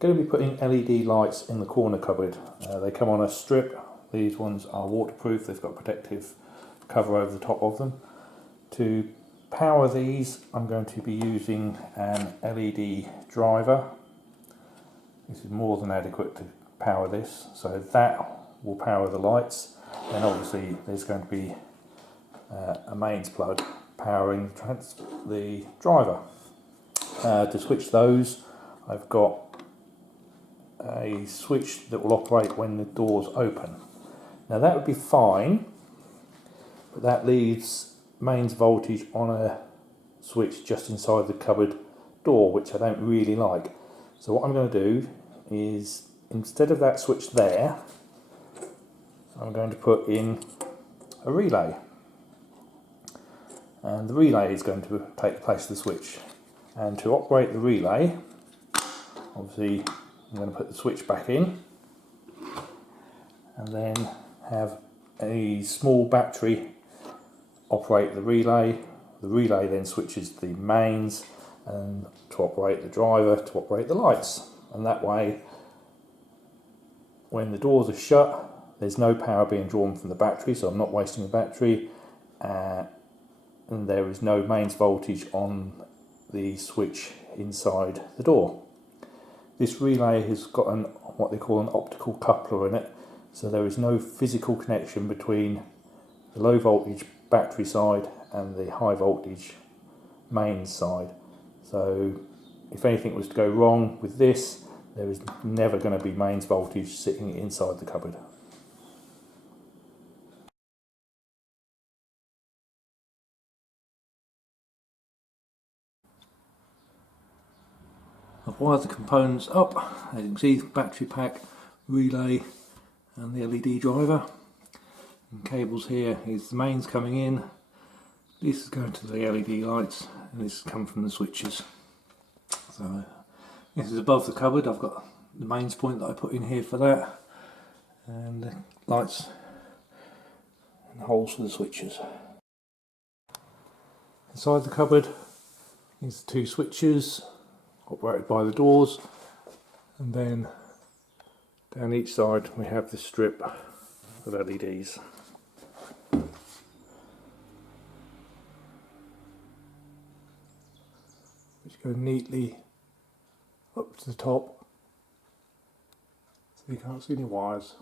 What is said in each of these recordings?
going to be putting LED lights in the corner cupboard. They come on a strip. These ones are waterproof, they've got protective cover over the top of them. To power these, I'm going to be using an LED driver. This is more than adequate to power this, so that will power the lights. Then obviously there's going to be a mains plug powering the driver. To switch those, I've got a switch that will operate when the doors open. Now that would be fine, but that leaves mains voltage on a switch just inside the cupboard door, which I don't really like. So what I'm going to do is, instead of that switch there, I'm going to put in a relay. And the relay is going to take the place of the switch. And to operate the relay, obviously I'm going to put the switch back in and then have a small battery operate the relay. The relay then switches the mains and to operate the driver, to operate the lights. And that way, when the doors are shut, there's no power being drawn from the battery, so I'm not wasting the battery, and there is no mains voltage on the switch inside the door. This relay has got what they call an optical coupler in it, so there is no physical connection between the low voltage battery side and the high voltage mains side. So if anything was to go wrong with this, there is never going to be mains voltage sitting inside the cupboard. I've wired the components up, as you can see, battery pack, relay and the LED driver. And cables here is the mains coming in, this is going to the LED lights, and this has come from the switches. So this is above the cupboard. I've got the mains point that I put in here for that, and the lights and holes for the switches. Inside the cupboard is the two switches operated by the doors, and then down each side we have this strip of LEDs. Which go neatly up to the top, so you can't see any wires.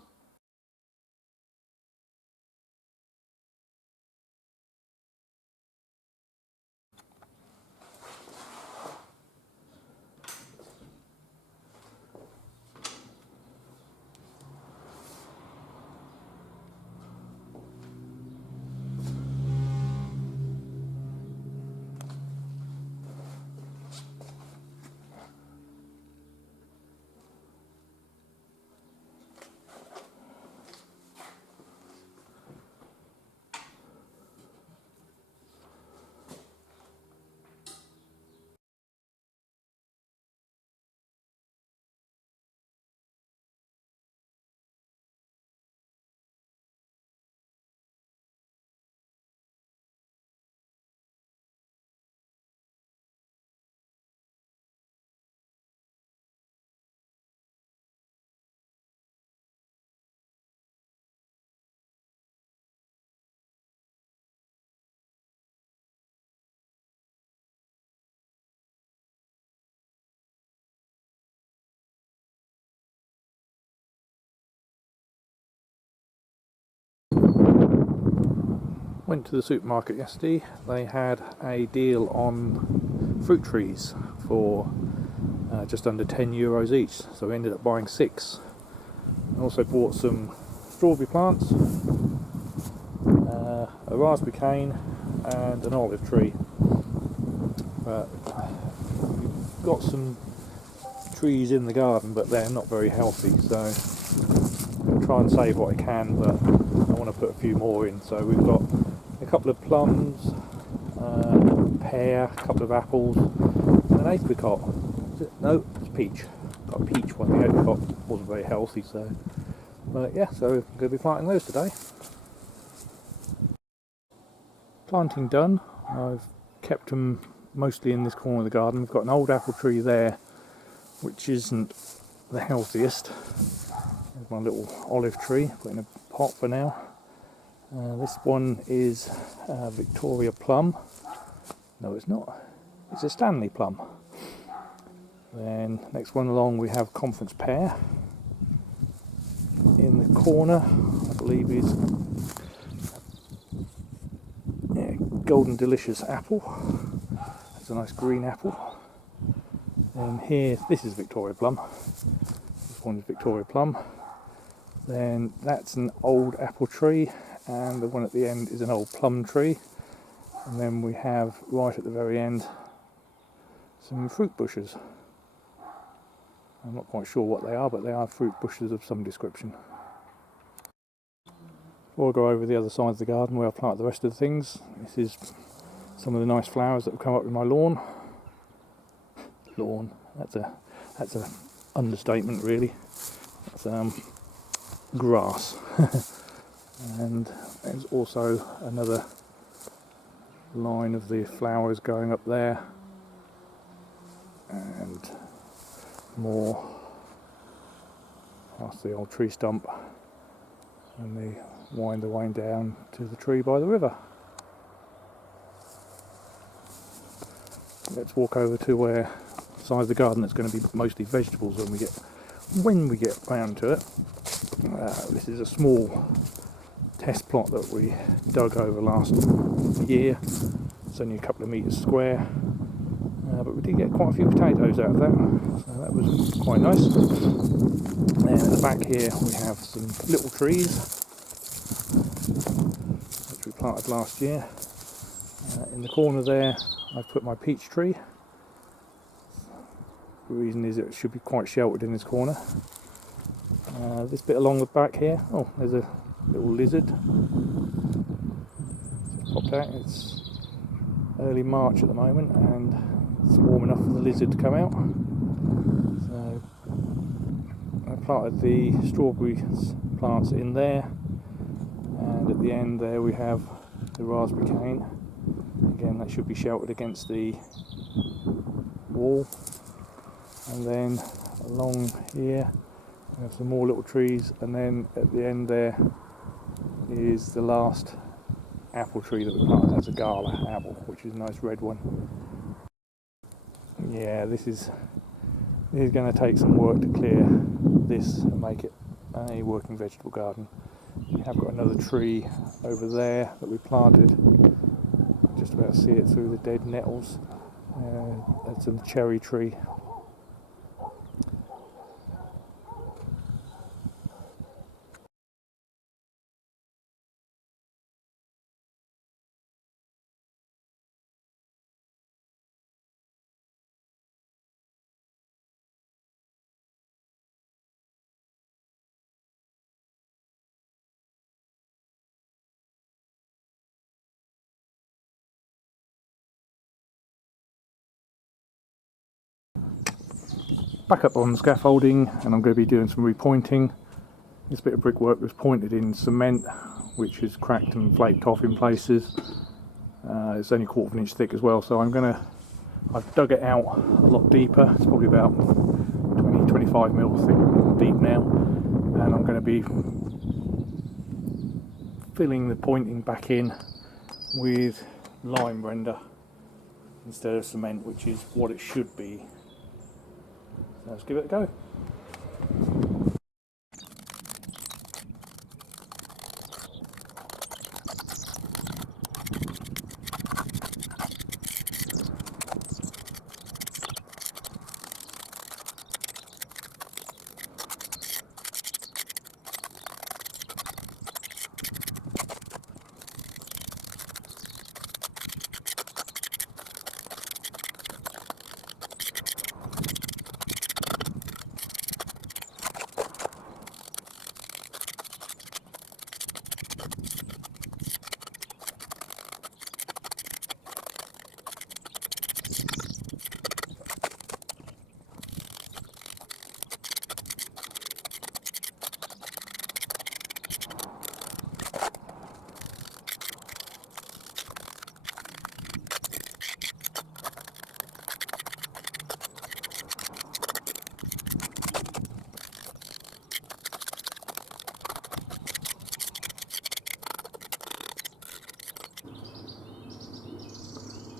Went to the supermarket yesterday. They had a deal on fruit trees for just under €10 each, so we ended up buying 6. I also bought some strawberry plants, a raspberry cane and an olive tree. But we've got some trees in the garden, but they're not very healthy, so I'll try and save what I can, but I want to put a few more in. So we've got a couple of plums, pear, a couple of apples, and an apricot. No, it's peach. Got a peach one. The apricot wasn't very healthy, so. But yeah, so we're going to be planting those today. Planting done. I've kept them mostly in this corner of the garden. We've got an old apple tree there, which isn't the healthiest. There's my little olive tree, put in a pot for now. This one is Victoria plum. No, it's not. It's a Stanley plum. Then next one along we have conference pear. In the corner, I believe is golden delicious apple. It's a nice green apple. And here, this is Victoria plum. This one is Victoria plum. Then that's an old apple tree, and the one at the end is an old plum tree. And then we have right at the very end some fruit bushes. I'm not quite sure what they are, but they are fruit bushes of some description. Before I go over the other side of the garden where I've planted the rest of the things, this is some of the nice flowers that have come up in my lawn. Lawn, that's a understatement really. That's grass. And there's also another line of the flowers going up there, and more past the old tree stump, and they wind their way down to the tree by the river. Let's walk over to where the side of the garden that's going to be mostly vegetables when we get round to it. This is a small test plot that we dug over last year. It's only a couple of metres square, but we did get quite a few potatoes out of that, so that was quite nice. And at the back here we have some little trees which we planted last year. In the corner there I've put my peach tree. The reason is it should be quite sheltered in this corner. This bit along the back here, oh, there's a little lizard just popped out. It's early March at the moment and it's warm enough for the lizard to come out. So I planted the strawberry plants in there, and at the end there we have the raspberry cane. Again, that should be sheltered against the wall. And then along here we have some more little trees, and then at the end there is the last apple tree that we planted. That's a gala apple, which is a nice red one. Yeah, this is going to take some work to clear this and make it a working vegetable garden. We have got another tree over there that we planted. Just about to see it through the dead nettles. That's a cherry tree. Back up on the scaffolding, and I'm going to be doing some repointing. This bit of brickwork was pointed in cement, which is cracked and flaked off in places. It's only 1/4 inch thick as well, so I've dug it out a lot deeper. It's probably about 20-25 mil thick deep now, and I'm going to be filling the pointing back in with lime render instead of cement, which is what it should be. Let's give it a go.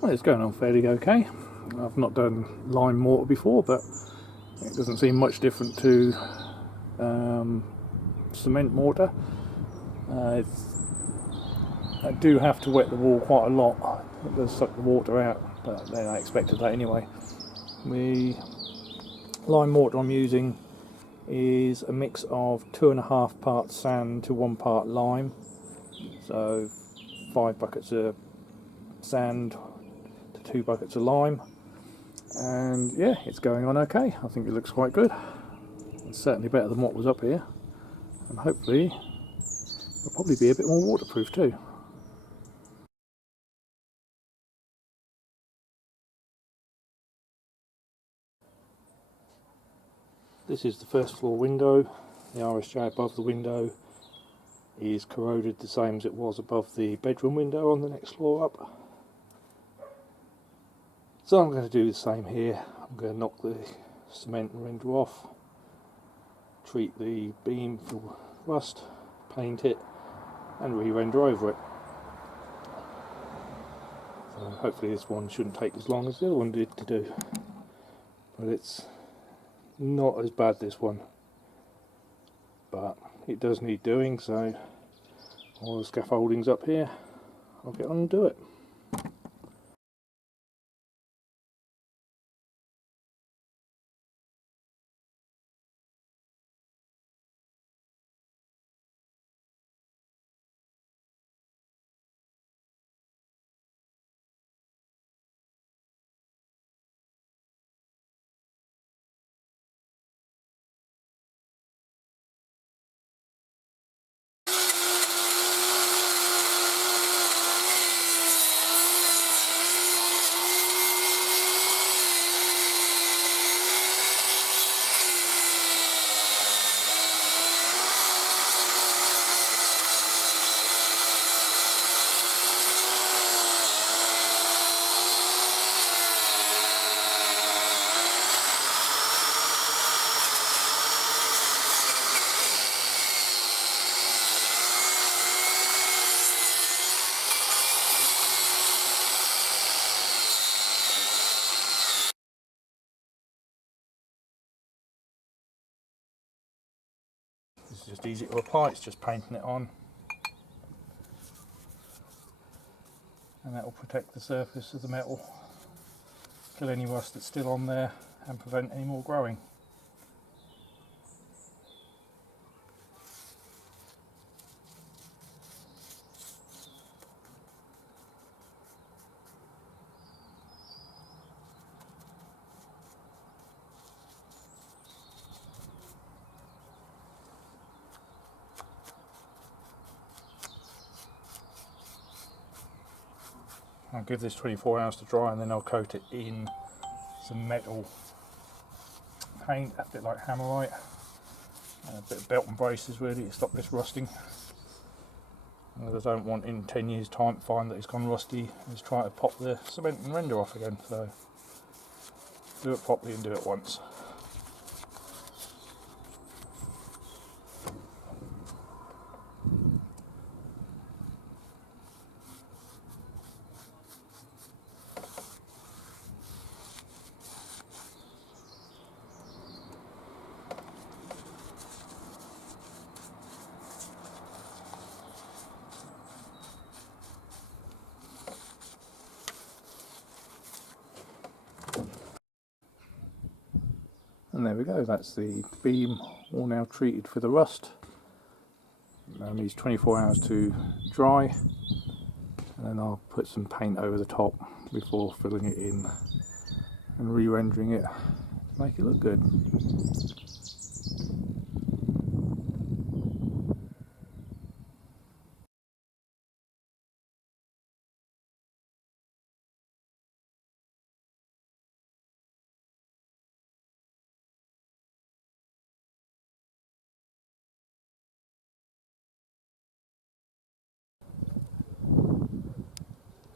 Well, it's going on fairly okay. I've not done lime mortar before, but it doesn't seem much different to cement mortar. I do have to wet the wall quite a lot. It does suck the water out, but then I expected that anyway. The lime mortar I'm using is a mix of 2.5 parts sand to 1 part lime. So 5 buckets of sand to 2 buckets of lime. And yeah, it's going on okay. I think it looks quite good. It's certainly better than what was up here. And hopefully it'll probably be a bit more waterproof too. This is the first floor window. The RSJ above the window is corroded the same as it was above the bedroom window on the next floor up. So I'm going to do the same here. I'm going to knock the cement and render off, treat the beam for rust, paint it and re-render over it. So hopefully this one shouldn't take as long as the other one did to do. But it's not as bad, this one, but it does need doing, so all the scaffolding's up here. I'll get on and do it. This is just easy to apply, it's just painting it on. And that will protect the surface of the metal, kill any rust that's still on there and prevent any more growing. I'll give this 24 hours to dry and then I'll coat it in some metal paint, a bit like hammerite, and a bit of belt and braces really to stop this rusting. And I don't want in 10 years time to find that it's gone rusty and just try to pop the cement and render off again, so do it properly and do it once. And there we go, that's the beam all now treated for the rust. Now needs 24 hours to dry, and then I'll put some paint over the top before filling it in and re-rendering it to make it look good.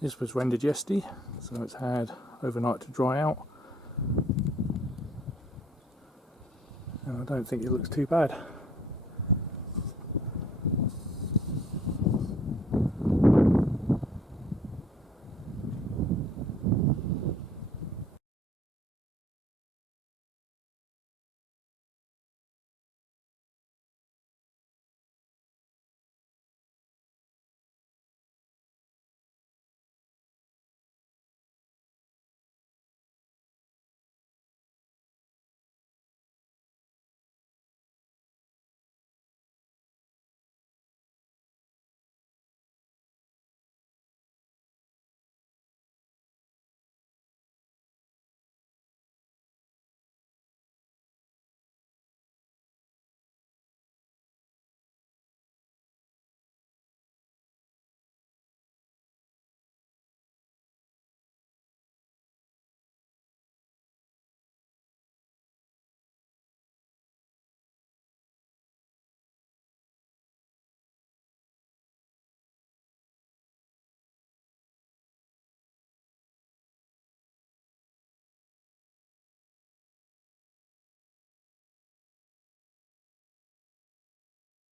This was rendered yesterday, so it's had overnight to dry out. And I don't think it looks too bad.